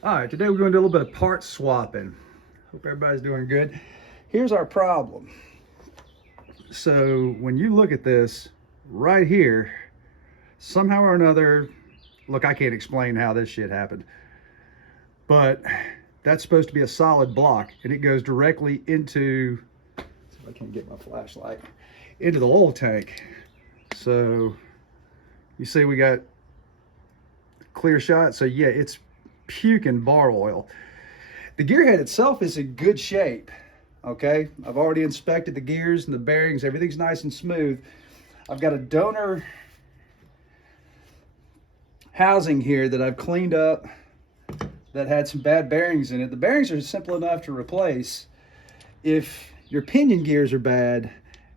All right, today we're going to do a little bit of part swapping. Hope everybody's doing good. Here's our problem. So when you look at this right here, somehow or another, look, I can't explain how this shit happened, but that's supposed to be a solid block, and it goes directly into, let's see if I can't get my flashlight, into the oil tank. So you see we got clear shot. So yeah, it's puking bar oil. The gearhead itself is in good shape. Okay, I've already inspected the gears and the bearings. Everything's nice and smooth. I've got a donor housing here that I've cleaned up that had some bad bearings in it. The bearings are simple enough to replace. If your pinion gears are bad,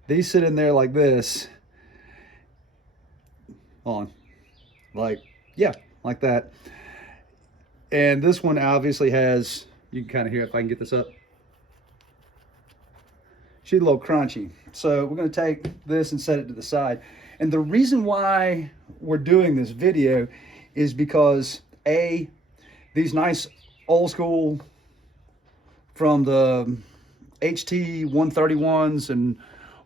these sit in there like this. On. Like, yeah, like that. And this one obviously has, you can kind of hear it if I can get this up. She's a little crunchy. So we're going to take this and set it to the side. And the reason why we're doing this video is because A, these nice old school from the HT 131s and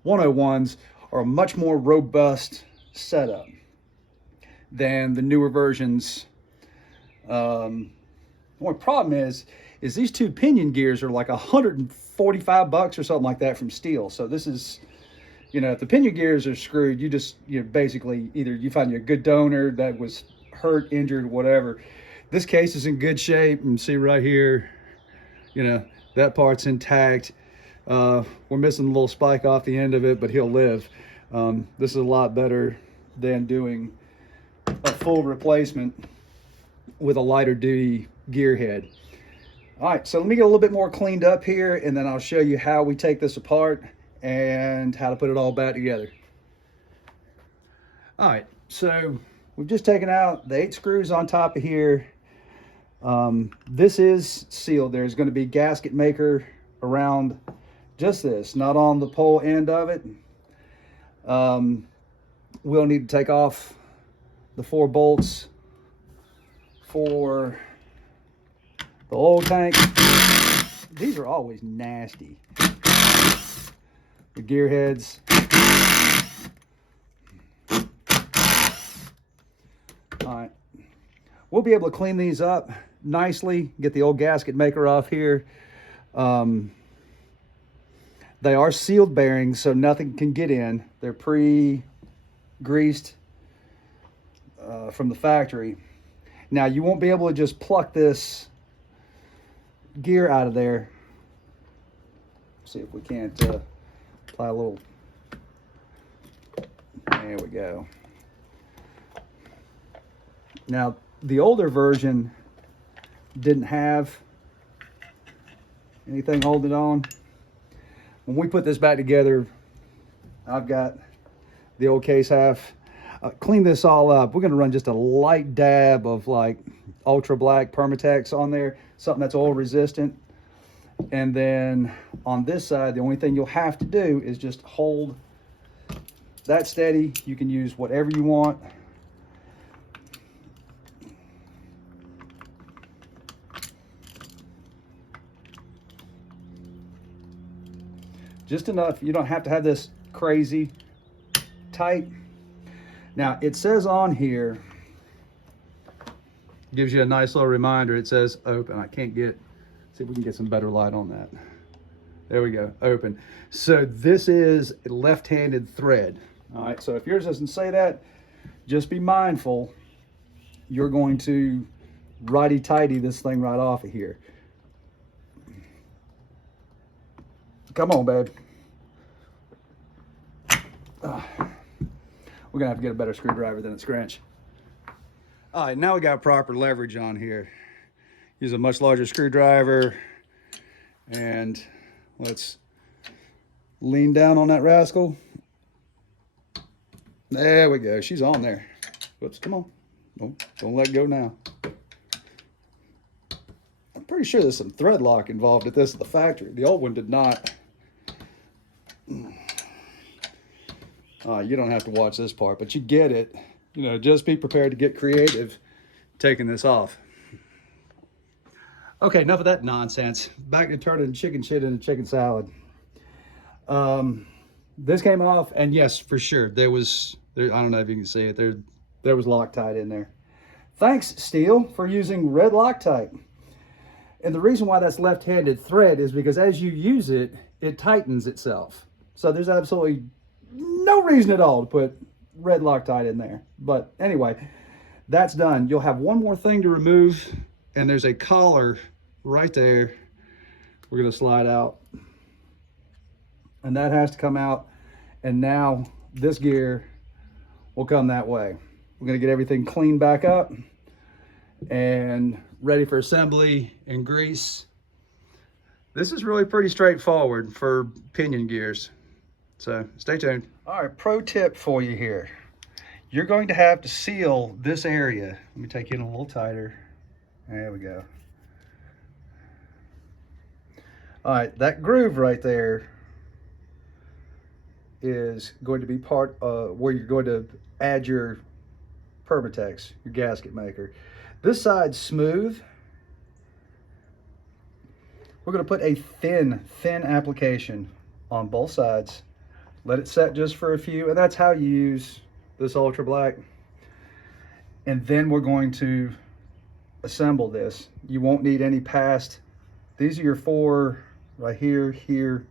101s are a much more robust setup than the newer versions. The only problem is these two pinion gears are like $145 or something like that from Stihl. So this is, you know, if the pinion gears are screwed, you basically either you find you a good donor that was hurt, injured, whatever. This case is in good shape, and see right here, you know, that part's intact. We're missing a little spike off the end of it, but he'll live. This is a lot better than doing a full replacement with a lighter duty gear head. All right, so let me get a little bit more cleaned up here, and then I'll show you how we take this apart and how to put it all back together. All right, so we've just taken out the 8 screws on top of here. This is sealed. There's going to be gasket maker around just this, not on the pole end of it. We'll need to take off the 4 bolts for the oil tank. These are always nasty. The gear heads. All right. We'll be able to clean these up nicely, get the old gasket maker off here. They are sealed bearings, so nothing can get in. They're pre-greased from the factory. Now, you won't be able to just pluck this gear out of there. See if we can't apply a little. There we go. Now, the older version didn't have anything holding it on. When we put this back together, I've got the old case half. Clean this all up. We're going to run just a light dab of like ultra black Permatex on there, something that's oil resistant. And then on this side, the only thing you'll have to do is just hold that steady. You can use whatever you want. Just enough. You don't have to have this crazy tight. Now, it says on here, gives you a nice little reminder. It says open. I can't get, see if we can get some better light on that. There we go, open. So this is a left-handed thread. All right, so if yours doesn't say that, just be mindful. You're going to righty-tighty this thing right off of here. Come on, babe. We're gonna have to get a better screwdriver than a scratch. All right, now we got proper leverage on here. Use a much larger screwdriver, and let's lean down on that rascal. There we go, she's on there. Whoops, come on. Don't let go now. I'm pretty sure there's some thread lock involved with this at the factory. The old one did not. You don't have to watch this part, but you get it. You know, just be prepared to get creative taking this off. Okay, enough of that nonsense. Back to turning chicken shit into chicken salad. This came off, and yes, for sure, there. I don't know if you can see it. There was Loctite in there. Thanks, Stihl, for using red Loctite. And the reason why that's left-handed thread is because as you use it, it tightens itself. So there's absolutely no reason at all to put red Loctite in there. But anyway, that's done. You'll have one more thing to remove, and there's a collar right there. We're gonna slide out, and that has to come out. And now this gear will come that way. We're gonna get everything cleaned back up and ready for assembly and grease. This is really pretty straightforward for pinion gears. So stay tuned. All right, pro tip for you here. You're going to have to seal this area. Let me take you in a little tighter. There we go. All right, that groove right there is going to be part of where you're going to add your Permatex, your gasket maker. This side's smooth. We're going to put a thin application on both sides. Let it set just for a few, and that's how you use this Ultra Black. And then we're going to assemble this. You won't need any past. These are your four right here, here,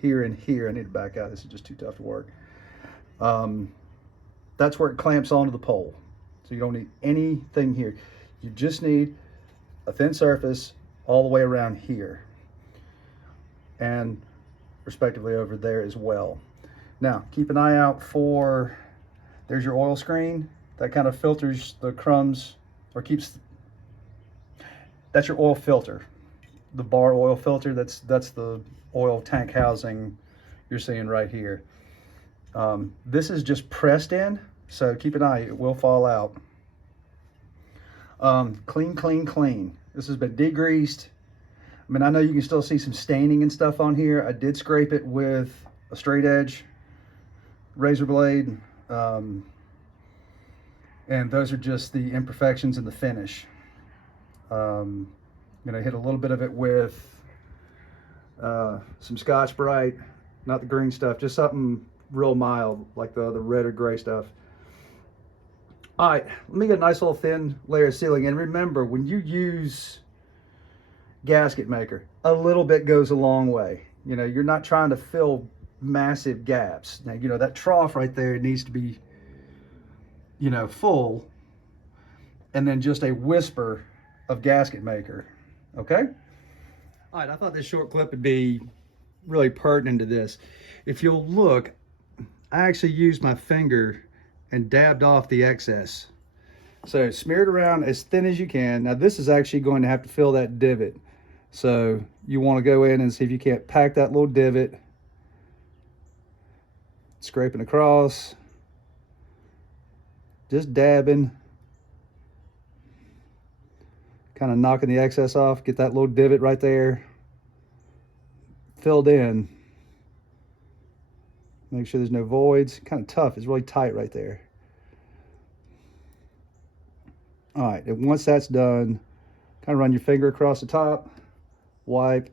here, and here. I need to back out. This is just too tough to work. That's where it clamps onto the pole. So you don't need anything here. You just need a thin surface all the way around here and respectively over there as well. Now keep an eye out for, there's your oil screen that kind of filters the crumbs or keeps, that's your oil filter, the bar oil filter. That's the oil tank housing you're seeing right here. This is just pressed in, so keep an eye, it will fall out. Clean. This has been degreased. I mean, I know you can still see some staining and stuff on here. I did scrape it with a straight edge razor blade. And those are just the imperfections in the finish. I'm gonna hit a little bit of it with some Scotch-Brite, not the green stuff, just something real mild, like the red or gray stuff. All right, let me get a nice little thin layer of sealing. And remember, when you use gasket maker, a little bit goes a long way. You know, you're not trying to fill massive gaps. Now, you know, that trough right there needs to be, you know, full, and then just a whisper of gasket maker, okay? All right, I thought this short clip would be really pertinent to this. If you'll look, I actually used my finger and dabbed off the excess. So smear it around as thin as you can. Now this is actually going to have to fill that divot. So you want to go in and see if you can't pack that little divot. Scraping across. Just dabbing. Kind of knocking the excess off. Get that little divot right there filled in. Make sure there's no voids. Kind of tough, it's really tight right there. All right, and once that's done, kind of run your finger across the top, wipe.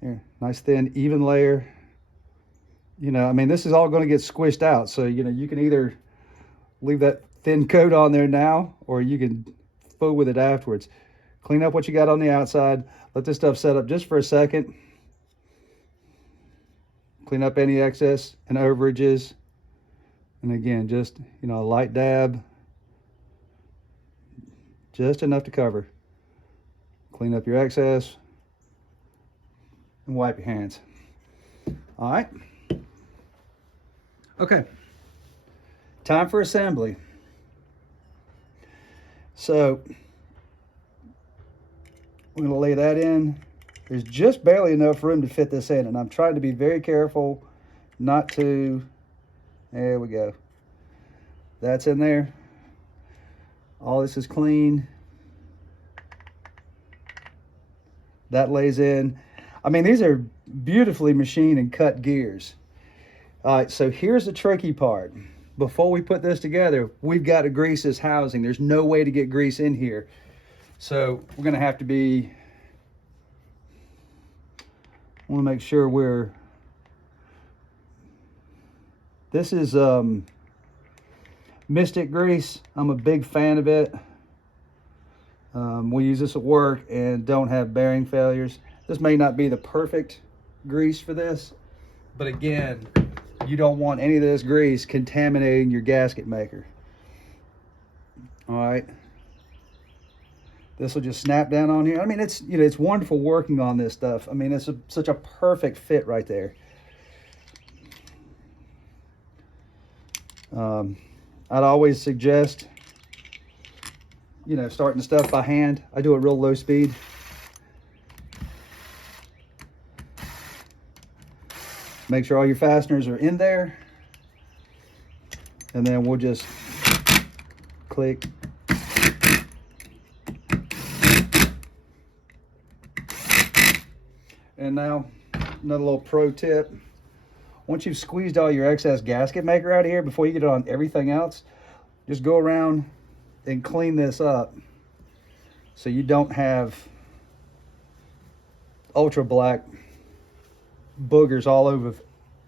Here, nice thin, even layer. You know, I mean, this is all going to get squished out, so, you know, you can either leave that thin coat on there now, or you can fool with it afterwards. Clean up what you got on the outside. Let this stuff set up just for a second. Clean up any excess and overages. And again, just, you know, a light dab. Just enough to cover. Clean up your excess. And wipe your hands. All right. Okay. Time for assembly. So, we're going to lay that in. There's just barely enough room to fit this in, and I'm trying to be very careful not to, there we go. That's in there. All this is clean. That lays in. I mean, these are beautifully machined and cut gears. All right, so here's the tricky part. before we put this together, we've got to grease this housing. There's no way to get grease in here. So we're gonna have to be, I wanna make sure this is Mystic grease. I'm a big fan of it. We use this at work and don't have bearing failures. This may not be the perfect grease for this, but again, you don't want any of this grease contaminating your gasket maker. All right. This will just snap down on here. I mean, it's, you know, it's wonderful working on this stuff. I mean, it's such a perfect fit right there. I'd always suggest, you know, starting stuff by hand. I do it real low speed. Make sure all your fasteners are in there. And then we'll just click. And now, another little pro tip. Once you've squeezed all your excess gasket maker out of here, before you get it on everything else, just go around and clean this up so you don't have ultra black boogers all over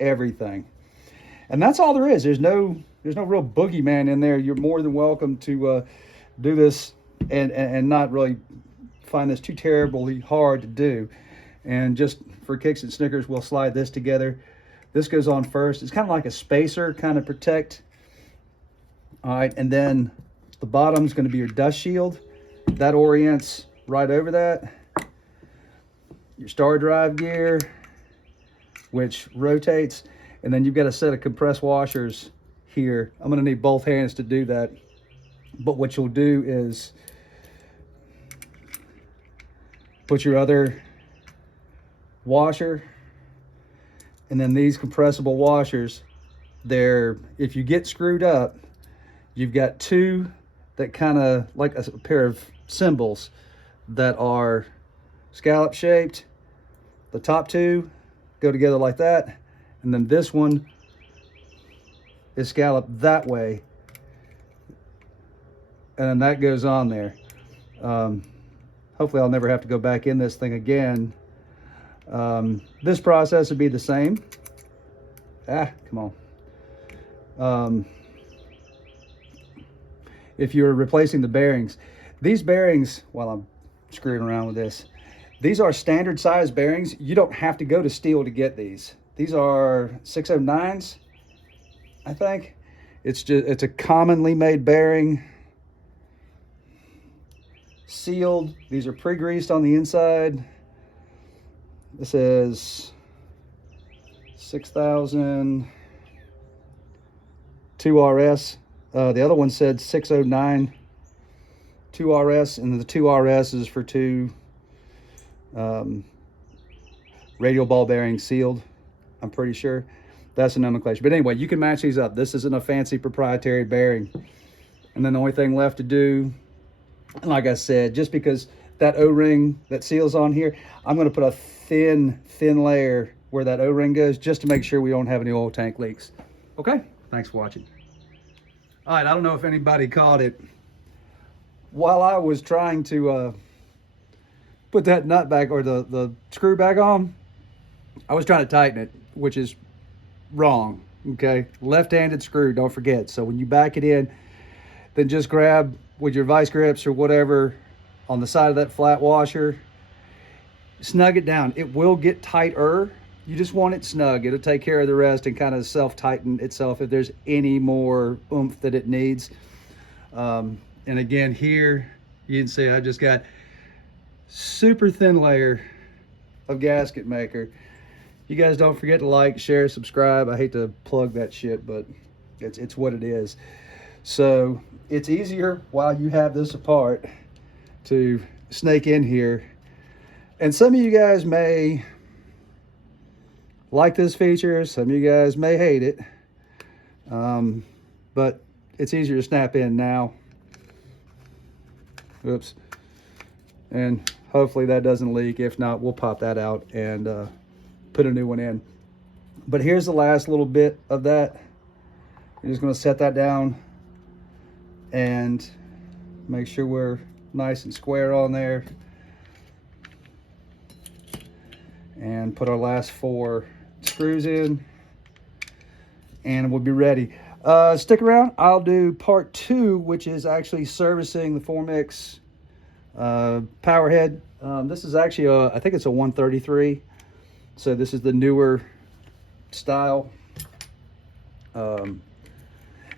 everything. And that's all there is. There's no real boogeyman in there. You're more than welcome to do this and not really find this too terribly hard to do. And just for kicks and snickers, we'll slide this together. This goes on first. It's kind of like a spacer, kind of protect. All right, and then the bottom is going to be your dust shield. That orients right over that. Your star drive gear, which rotates. And then you've got a set of compressed washers here. I'm going to need both hands to do that. But what you'll do is put your other washer, and then these compressible washers, if you get screwed up, you've got two that kind of like a pair of cymbals that are scallop shaped. The top two go together like that, and then this one is scalloped that way, and then that goes on there. Hopefully I'll never have to go back in this thing again. This process would be the same. Come on. If you're replacing the bearings, these bearings, while I'm screwing around with this, these are standard size bearings. You don't have to go to Stihl to get these. These are 609s, I think. It's a commonly made bearing, sealed. These are pre-greased on the inside. This is 6,000 2RS. The other one said 609 2RS, and the 2RS is for two radial ball bearings sealed, I'm pretty sure. That's the nomenclature. But anyway, you can match these up. This isn't a fancy proprietary bearing. And then the only thing left to do, like I said, just because that O-ring that seals on here, I'm going to put a thin layer where that O-ring goes, just to make sure we don't have any oil tank leaks. Okay, thanks for watching. All right, I don't know if anybody caught it. While I was trying to put that nut back, or the screw back on, I was trying to tighten it, which is wrong, okay? Left-handed screw, don't forget. So when you back it in, then just grab with your vice grips or whatever on the side of that flat washer, snug it down. It will get tighter. You just want it snug. It'll take care of the rest and kind of self-tighten itself if there's any more oomph that it needs. And again, here you can see I just got super thin layer of gasket maker. You guys don't forget to like, share, subscribe. I hate to plug that shit, but it's what it is. So it's easier while you have this apart to snake in here. And some of you guys may like this feature, some of you guys may hate it, but it's easier to snap in now. Oops. And hopefully that doesn't leak. If not, we'll pop that out and put a new one in. But here's the last little bit of that You're just going to set that down and make sure we're nice and square on there, and put our last 4 screws in, and we'll be ready. Stick around. I'll do part 2, which is actually servicing the Formix power head. This is actually I think it's a 133, so this is the newer style.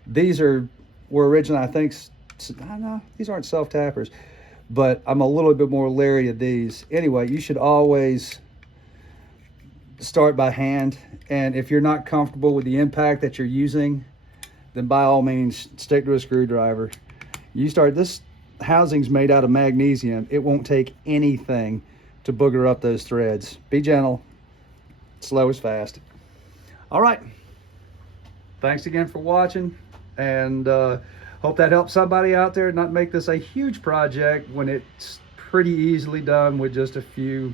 These were originally, I think, I don't know, these aren't self tappers, but I'm a little bit more leery of these. Anyway, you should always start by hand, and if you're not comfortable with the impact that you're using, then by all means stick to a screwdriver. This housing's made out of magnesium. It won't take anything to booger up those threads. Be gentle. Slow is fast. All right, thanks again for watching, and hope that helps somebody out there not make this a huge project when it's pretty easily done with just a few,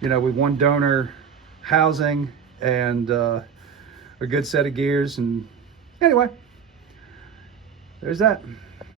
with one donor housing and a good set of gears. And anyway, there's that.